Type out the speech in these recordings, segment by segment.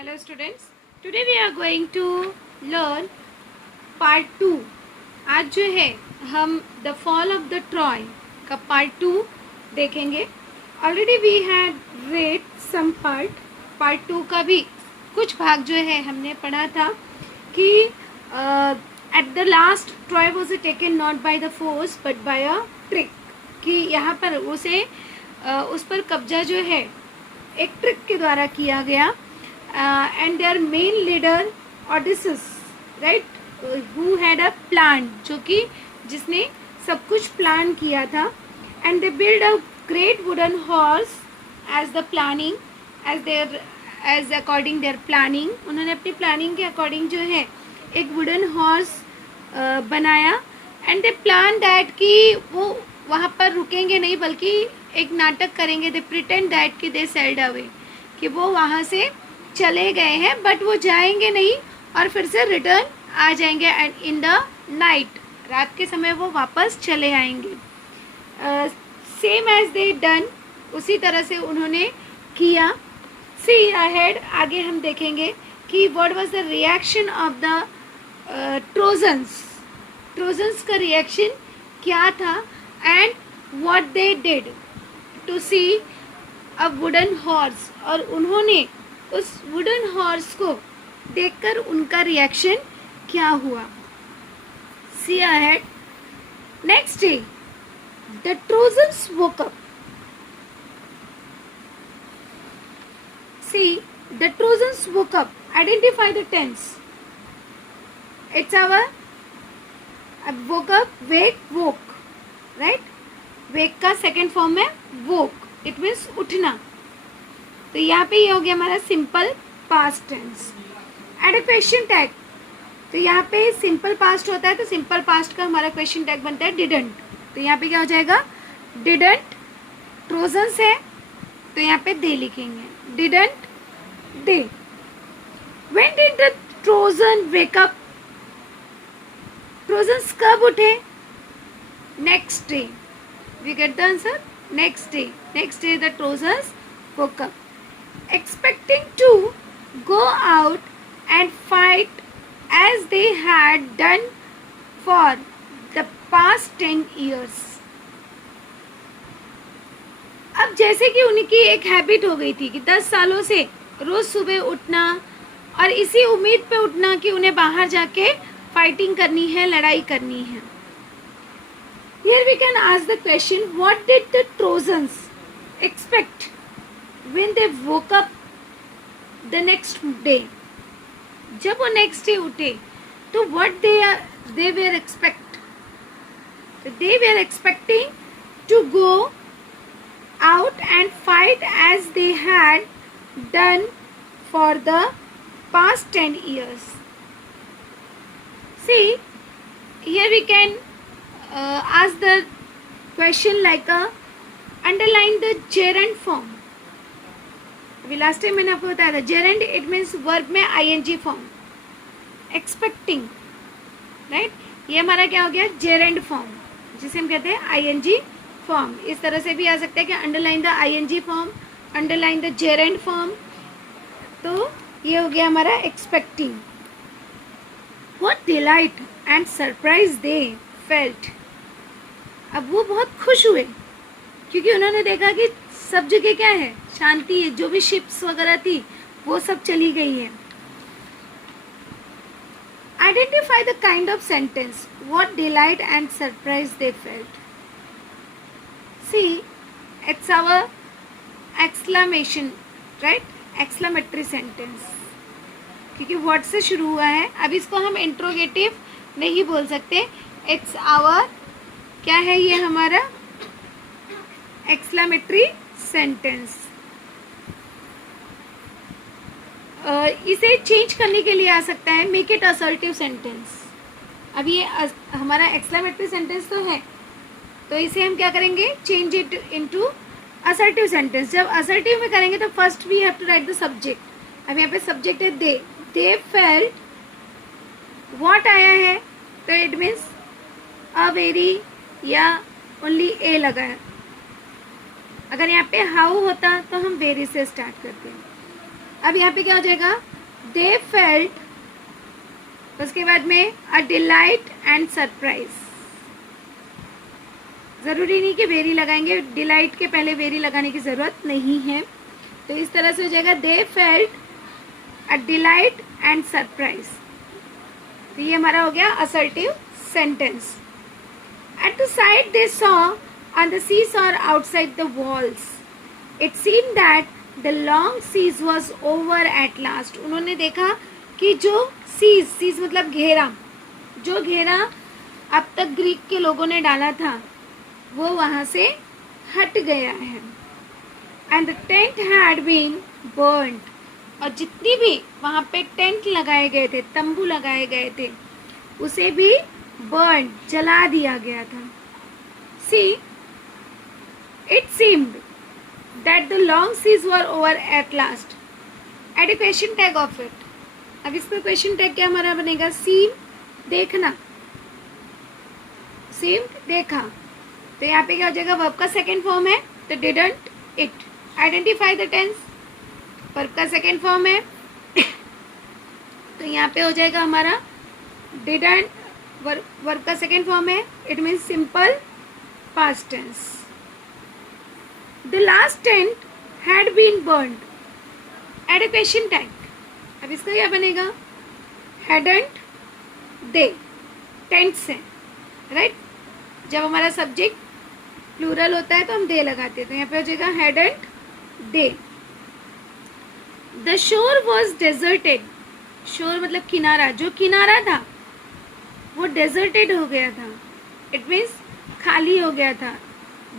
Hello students, today we are going to learn part 2. आज जो है हम the fall of the Troy का पार्ट 2 देखेंगे. Already we had read some part 2 का भी कुछ भाग जो है हमने पढ़ा था कि at the last Troy was taken not by the force but by a trick, कि यहाँ पर उसे उस पर कब्जा जो है एक ट्रिक के द्वारा किया गया. And their main leader Odysseus, right, who had a plan, जो कि जिसने सब कुछ प्लान किया था. And they built a great wooden horse as the planning, as according their planning. उन्होंने अपनी प्लानिंग के अकॉर्डिंग जो है एक वुडन हॉर्स बनाया. And they planned that कि वो वहाँ पर रुकेंगे नहीं बल्कि एक नाटक करेंगे. They pretend that कि they sailed away, कि वो वहाँ से चले गए हैं बट वो जाएंगे नहीं और फिर से रिटर्न आ जाएंगे. एंड इन द नाइट, रात के समय वो वापस चले आएंगे. सेम एज दे डन, उसी तरह से उन्होंने किया. सी अहेड, आगे हम देखेंगे कि what was the reaction of the Trojans का रिएक्शन क्या था and what they did to see a wooden horse. और उन्होंने उस वुडन हॉर्स को देखकर उनका रिएक्शन क्या हुआ. See ahead. Next day the Trojans woke up. See the Trojans woke up. Identify the tense. It's our woke up, wake, woke, right. Wake का second form है वोक, इट मीन्स उठना. तो यहाँ पे ये हो गया हमारा सिंपल पास्ट टेंस. एड ए क्वेश्चन टैग. तो यहाँ पे सिंपल पास्ट होता है तो सिंपल पास्ट का हमारा क्वेश्चन टैग बनता है डिडंट. तो यहाँ पे क्या हो जाएगा, डिडंट. ट्रोजन्स है तो यहाँ पे दे लिखेंगे, didn't they. When did the Trojan wake up. Trojans कब उठे. Next day. We get the answer. Next day the Trojans woke up, expecting to go out and fight as they had done for the past 10 years. अब जैसे कि उनकी एक habit हो गई थी कि 10 सालों से रोज सुबह उठना और इसी उम्मीद पे उठना कि उन्हें बाहर जाके फाइटिंग करनी है, लड़ाई करनी है. Here we can ask the question, what did the Trojans expect when they woke up the next day. जब वो next day उठे तो what they were expecting to go out and fight as they had done for the past 10 years. See, here we can ask the question like underline the gerund form. अभी last time मैंने आपको बताया था gerund, it means verb में ING form. Expecting, right, ये हमारा क्या हो गया, जेरेंड फॉर्म, जिसे हम कहते हैं आईएनजी फॉर्म. इस तरह से भी आ सकता है कि underline the ING form, underline the gerund form. तो ये हो गया हमारा expecting. What delight and surprise they felt. अब वो बहुत खुश हुए क्योंकि उन्होंने देखा कि सब जगह क्या है, शांति है. जो भी शिप्स वगैरह थी वो सब चली गई है. Identify the kind of sentence. What delight and surprise they felt. See, it's our exclamation, right, exclamatory sentence, क्योंकि व्हाट से शुरू हुआ है. अब इसको हम इंट्रोगेटिव नहीं बोल सकते. इट्स आवर, क्या है ये हमारा एक्सक्लेमेटरी सेंटेंस. इसे चेंज करने के लिए आ सकता है मेक इट असर्टिव सेंटेंस. अब ये हमारा एक्सक्लेमेटरी सेंटेंस तो है, तो इसे हम क्या करेंगे, change it into assertive sentence. जब असर्टिव में करेंगे तो first we have to write the subject. अब यहाँ पे सब्जेक्ट है दे फेल्ट. व्हाट आया है तो इट मीन्स अ वेरी या ओनली ए लगा है. अगर यहाँ पे हाउ होता तो हम वेरी से स्टार्ट करते हैं. अब यहाँ पे क्या हो जाएगा, दे फेल्ट, उसके बाद में अ डिलाइट एंड सरप्राइज. ज़रूरी नहीं कि वेरी लगाएंगे, डिलाइट के पहले वेरी लगाने की ज़रूरत नहीं है. तो इस तरह से हो जाएगा they felt a delight and surprise. तो ये हमारा हो गया assertive sentence. At the side they saw on the seesaw outside the walls. It seemed that the long siege was over at last. उन्होंने देखा कि जो सीज मतलब घेरा, जो घेरा अब तक ग्रीक के लोगों ने डाला था वो वहाँ से हट गया है. And the tent had been burned. और जितनी भी वहाँ पे टेंट लगाए गए थे, तंबू लगाए गए थे, उसे भी बर्न, जला दिया गया था. See, it seemed that the long siege were over at last. Add a question tag of it. अब इसमें क्वेश्चन टैग क्या हमारा बनेगा? सीम, देखना. सीम, देखा. तो यहाँ पे क्या हो जाएगा? वर्ब का सेकेंड फॉर्म है तो didn't it. Identify the tense, verb का सेकेंड फॉर्म है तो यहाँ पे हो जाएगा हमारा डिडंट. वर्ब का सेकेंड फॉर्म है, it means simple past tense. The last tent had been burned. Add a question tag. अब इसका क्या बनेगा? हैडंट दे, टेंट्स हैं, राइट. जब हमारा सब्जेक्ट प्लूरल होता है तो हम दे लगाते हैं, तो यहाँ पे हो जाएगा hadn't they. The shore was deserted. शोर मतलब किनारा, जो किनारा था वो डेजर्टेड हो गया था. इट मीन्स खाली हो गया था.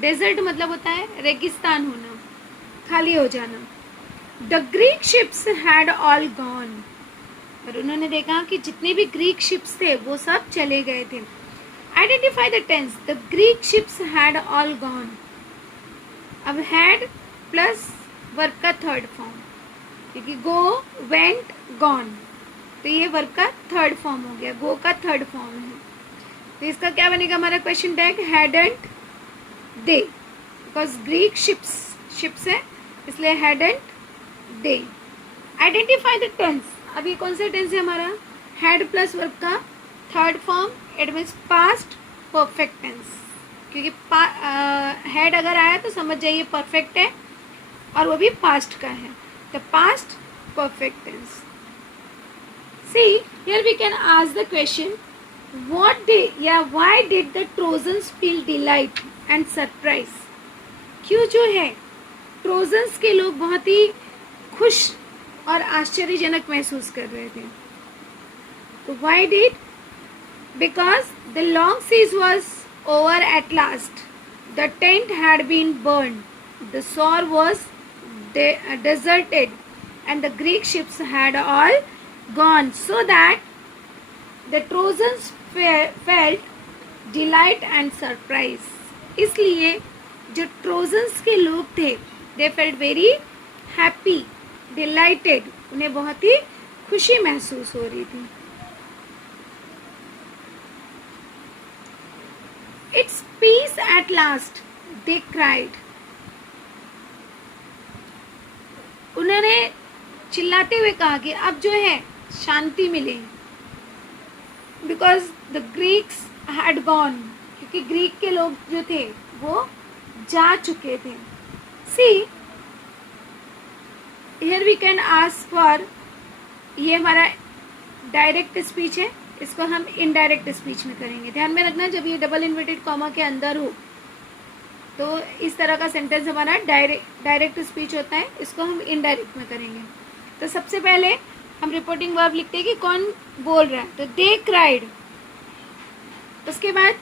डेजर्ट मतलब होता है रेगिस्तान होना, खाली हो जाना. The Greek ships had all gone. और उन्होंने देखा कि जितने भी ग्रीक शिप्स थे वो सब चले गए थे. Identify the tense. The Greek ships had all gone. अब हैड प्लस वर्ब का थर्ड फॉर्म, क्योंकि गो, वेंट, गॉन, तो ये वर्ब का थर्ड फॉर्म हो गया, गो का थर्ड फॉर्म है. तो इसका क्या बनेगा हमारा question tag? Hadn't they, because Greek ships है इसलिए hadn't they. Identify the tense. अब ये कौन सा टेंस है हमारा? हैड प्लस वर्ब का third form, it means past perfect tense. क्योंकि हैड अगर आया तो समझ जाइए परफेक्ट है और वो भी पास्ट का है, तो past perfect tense. See here we can ask the question, what did या why did the Trojans feel delight and surprise. क्यों जो है ट्रोजन्स के लोग बहुत ही खुश और आश्चर्यजनक महसूस कर रहे थे. तो why did? Because the long siege was over at last. The tent had been burn. The shore was deserted and the Greek ships had all gone, so that the Trojans felt delight and surprise. इसलिए जो trojans के लोग थे they felt very happy, delighted, उन्हें बहुत ही खुशी महसूस हो रही थी. It's peace at last, they cried. उन्होंने चिल्लाते हुए कहा कि अब जो है शांति मिले. Because the Greeks had gone, क्योंकि ग्रीक के लोग जो थे वो जा चुके थे. See here we can ask for, ये हमारा डायरेक्ट स्पीच है, इसको हम इनडायरेक्ट स्पीच में करेंगे. ध्यान में रखना जब ये डबल इन्वर्टेड कॉमा के अंदर हो तो इस तरह का सेंटेंस हमारा डायरेक्ट स्पीच होता है, इसको हम इनडायरेक्ट में करेंगे. तो सबसे पहले हम रिपोर्टिंग वर्ब लिखते हैं कि कौन बोल रहा है, तो दे क्राइड. उसके बाद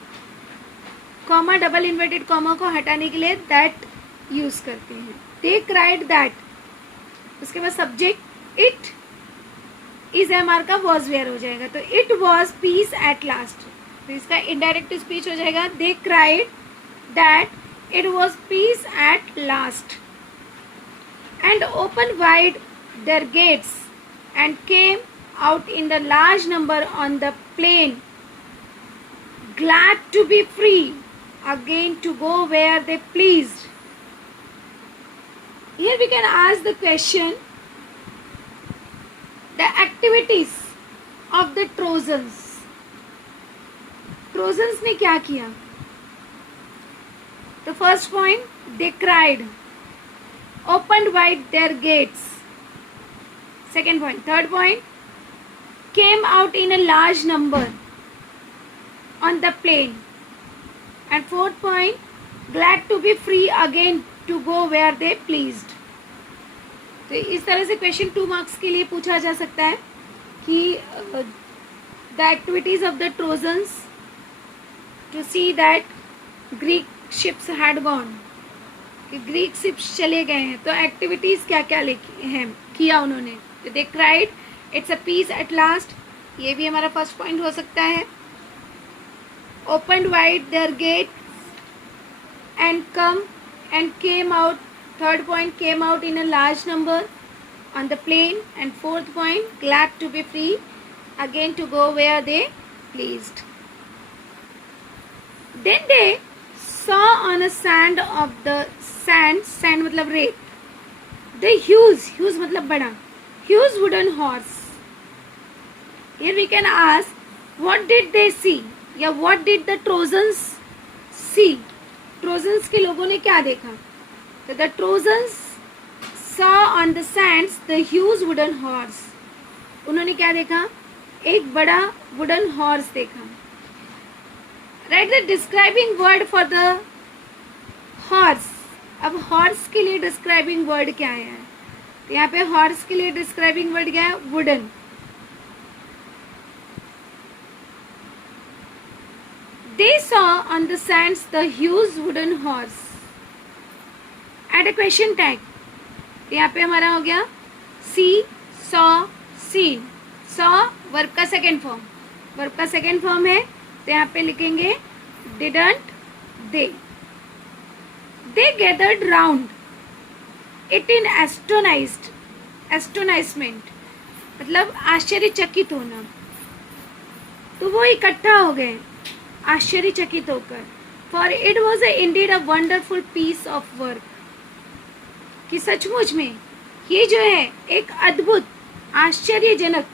कॉमा, डबल इन्वर्टेड कॉमा को हटाने के लिए दैट यूज करते हैं. They cried that. उसके बाद सब्जेक्ट इट इज एमआर का वॉज वेयर हो जाएगा, तो it was peace at last. तो इसका इनडायरेक्ट स्पीच हो जाएगा they cried that it was peace at last, and opened wide their gates and came out in the large number on the plain, glad to be free again to go where they pleased. Here we can ask the question, the activities of the trojans. Trojans ने क्या किया? The first point, they cried, opened wide their gates. Second point. Third point, came out in a large number on the plain. And fourth point, glad to be free again to go where they pleased. तो इस तरह से question 2 marks के लिए पूछा जा सकता है कि the activities of the Trojans to see that Greek ships had gone, कि ग्रीक शिप्स चले गए हैं, तो एक्टिविटीज क्या क्या हैं किया उन्होंने. They cried, it's a peace at last, ये भी हमारा फर्स्ट पॉइंट हो सकता है. Opened wide their gate and come and came out. Third point, came out in a large number on the plain. And fourth point, glad to be free again to go where they pleased. Then they saw on a sand of the sand मतलब रेत, the huge मतलब बड़ा, huge wooden horse. Here we can ask what did they see या what did the Trojans see. Trojans के लोगों ने क्या देखा? तो the Trojans saw on the sands the huge wooden horse. उन्होंने क्या देखा? एक बड़ा wooden horse देखा. Write the describing word for the horse. अब horse के लिए describing word क्या है? तो यहाँ पे horse के लिए describing word क्या है? wooden. They saw on the sands the huge wooden horse. Add a question tag. तो यहाँ पे हमारा हो गया see, saw, seen. saw verb का second form. verb का second form है, तो यहाँ पे लिखेंगे didn't they. They gathered round it in astonishment मतलब आश्चर्यचकित होना. तो वो इकट्ठा हो गए आश्चर्यचकित होकर. For it was indeed a wonderful piece of work. कि सचमुच में ये जो है एक अद्भुत आश्चर्यजनक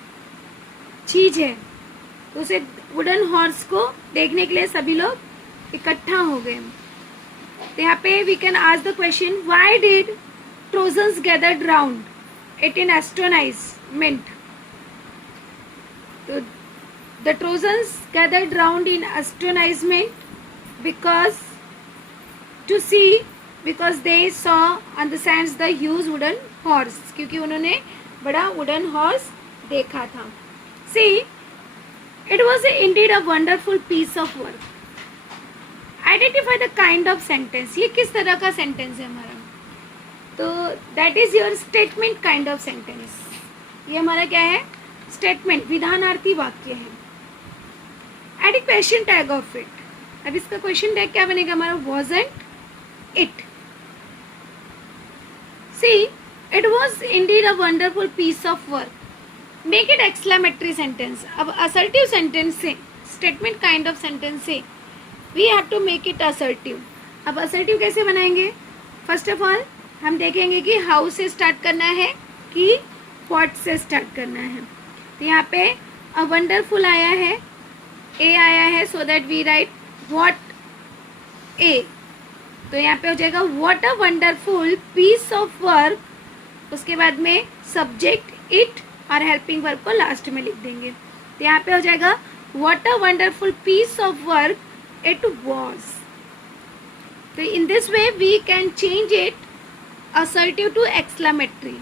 चीज है. तो उसे वुडन हॉर्स को देखने के लिए सभी लोग इकट्ठा हो गए. तो यहाँ पे we can ask the question, why did Trojans gathered round it in astonishment. तो the Trojans gathered round in astonishment because they saw on the sands the huge wooden horse, क्योंकि उन्होंने बड़ा वुडन हॉर्स देखा था. सी, it was indeed a wonderful piece of work. Identify the kind of sentence. ये किस तरह का sentence है हमारा? तो that is your statement kind of sentence. ये हमारा क्या है? स्टेटमेंट, विधानार्थी वाक्य है. Add a question tag of it. अब इसका क्वेश्चन टैग क्या बनेगा हमारा? wasn't it. See, it was indeed a wonderful piece of work. Make it exclamatory sentence. अब असर्टिव सेंटेंस से, स्टेटमेंट काइंड ऑफ सेंटेंस से we have to make it assertive. अब assertive कैसे बनाएंगे? फर्स्ट ऑफ ऑल हम देखेंगे कि how से स्टार्ट करना है कि व्हाट से स्टार्ट करना है. तो यहाँ पे अ वंडरफुल आया है, ए आया है, so that we write what a. तो यहाँ पे हो जाएगा what a wonderful piece of work. उसके बाद में सब्जेक्ट इट और हेल्पिंग वर्ब को लास्ट में लिख देंगे. तो यहाँ पे हो जाएगा what a wonderful piece of work it was. तो in this way we can change it assertive to exclamatory.